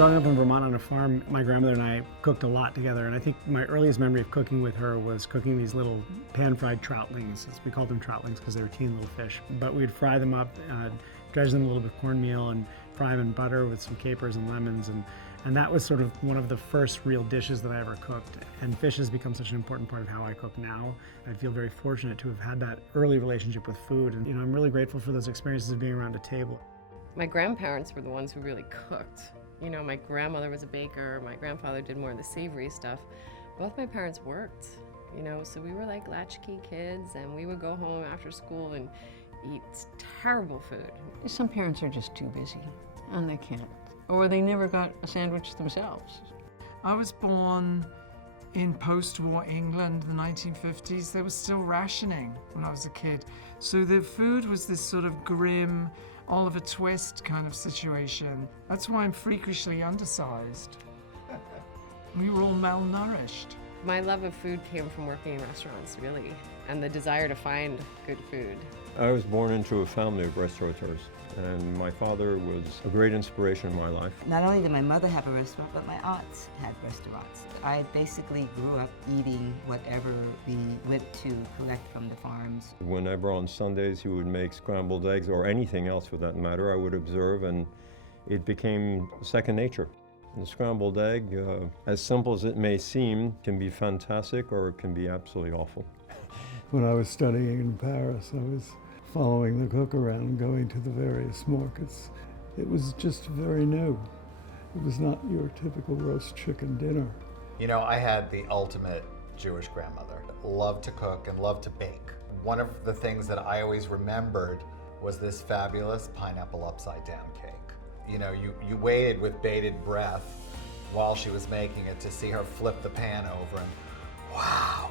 Growing up in Vermont on a farm, my grandmother and I cooked a lot together, and I think my earliest memory of cooking with her was cooking these little pan-fried troutlings. We called them troutlings because they were teeny little fish. But we'd fry them up, dredge them in a little bit of cornmeal, and fry them in butter with some capers and lemons. And that was sort of one of the first real dishes that I ever cooked. And fish has become such an important part of how I cook now. I feel very fortunate to have had that early relationship with food. And I'm really grateful for those experiences of being around a table. My grandparents were the ones who really cooked. My grandmother was a baker, my grandfather did more of the savory stuff. Both my parents worked, so we were like latchkey kids, and we would go home after school and eat terrible food. Some parents are just too busy, and they can't. Or they never got a sandwich themselves. I was born in post-war England, the 1950s. There was still rationing when I was a kid. So the food was this sort of grim, Oliver Twist kind of situation. That's why I'm freakishly undersized. We were all malnourished. My love of food came from working in restaurants, really, and the desire to find good food. I was born into a family of restaurateurs, and my father was a great inspiration in my life. Not only did my mother have a restaurant, but my aunts had restaurants. I basically grew up eating whatever we went to collect from the farms. Whenever on Sundays he would make scrambled eggs, or anything else for that matter, I would observe, and it became second nature. The scrambled egg, as simple as it may seem, can be fantastic or it can be absolutely awful. When I was studying in Paris, I was following the cook around, going to the various markets. It was just very new. It was not your typical roast chicken dinner. I had the ultimate Jewish grandmother. Loved to cook and loved to bake. One of the things that I always remembered was this fabulous pineapple upside down cake. You waited with bated breath while she was making it to see her flip the pan over, and wow.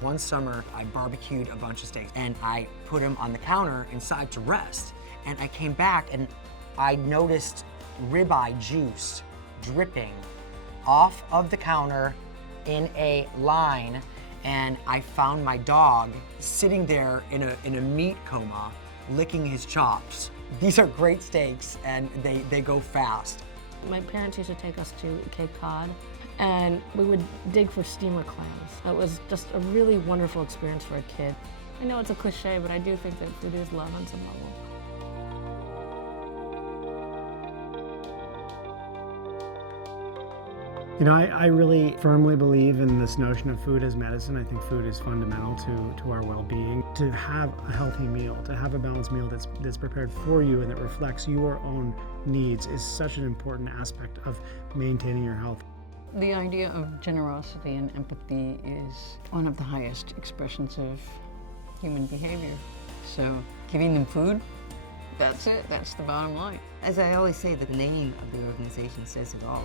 One summer, I barbecued a bunch of steaks and I put them on the counter inside to rest. And I came back and I noticed ribeye juice dripping off of the counter in a line, and I found my dog sitting there in a meat coma, licking his chops. These are great steaks, and they go fast. My parents used to take us to Cape Cod, and we would dig for steamer clams. It was just a really wonderful experience for a kid. I know it's a cliche, but I do think that food is love on some level. I really firmly believe in this notion of food as medicine. I think food is fundamental to our well-being. To have a healthy meal, to have a balanced meal that's prepared for you and that reflects your own needs is such an important aspect of maintaining your health. The idea of generosity and empathy is one of the highest expressions of human behavior. So giving them food, that's it, that's the bottom line. As I always say, the name of the organization says it all.